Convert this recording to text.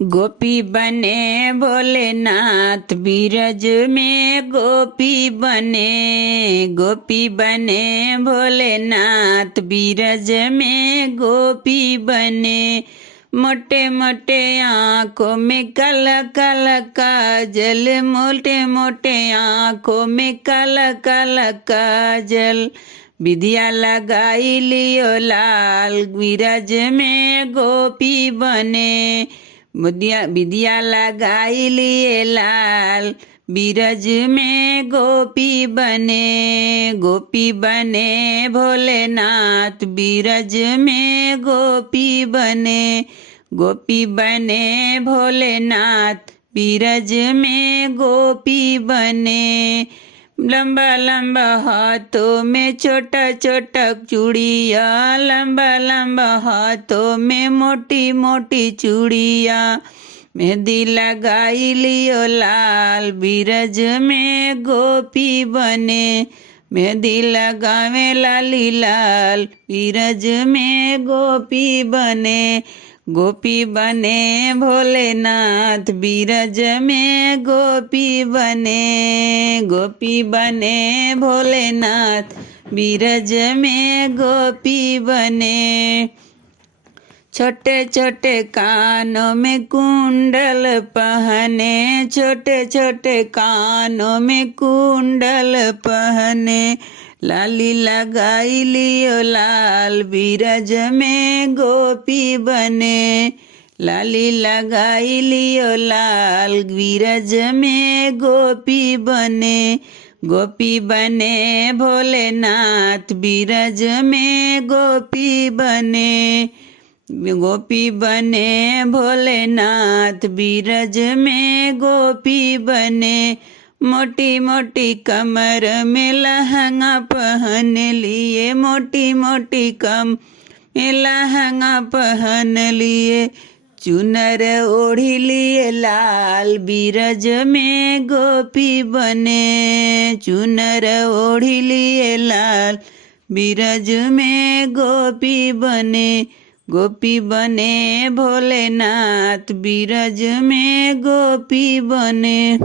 गोपी बने भोलेनाथ बीरज में गोपी बने, गोपी बने भोलेनाथ बीरज में गोपी बने। मोटे मोटे आँखों में काला काला काजल, मोटे मोटे आँखों में काला काला काजल। विधिया लगाई लियो लाल बीरज में गोपी बने, विधिया लगाई लिए लाल बीरज में गोपी बने। गोपी बने भोलेनाथ बीरज में गोपी बने, गोपी बने भोलेनाथ बीरज में गोपी बने। लंबा लंबा हाथों में छोटा छोटा चूड़िया, लंबा लंबा हाथों में मोटी मोटी चूड़िया। मेहंदी लगाई लियो लाल बीरज में गोपी बने, मेहंदी लगावे लाली लाल बीरज में गोपी बने। गोपी बने भोलेनाथ बीरज में गोपी बने, गोपी बने भोलेनाथ बीरज में गोपी बने। छोटे छोटे कानों में कुंडल पहने, छोटे छोटे कानों में कुंडल पहने। लाली लगाई लियो लाल बीरज में गोपी बने, लाली लगाई लियो लाल बीरज में गोपी बने। गोपी बने भोलेनाथ बीरज में गोपी बने, गोपी बने भोलेनाथ बीरज में गोपी बने। मोटी मोटी कमर में लहंगा पहन लिए, मोटी मोटी कम में लहंगा पहन लिए। चुनर ओढ़ी लिए लाल बीरज में गोपी बने, चुनर ओढ़ी लिए लाल बीरज में गोपी बने। गोपी बने भोलेनाथ बीरज में गोपी बने।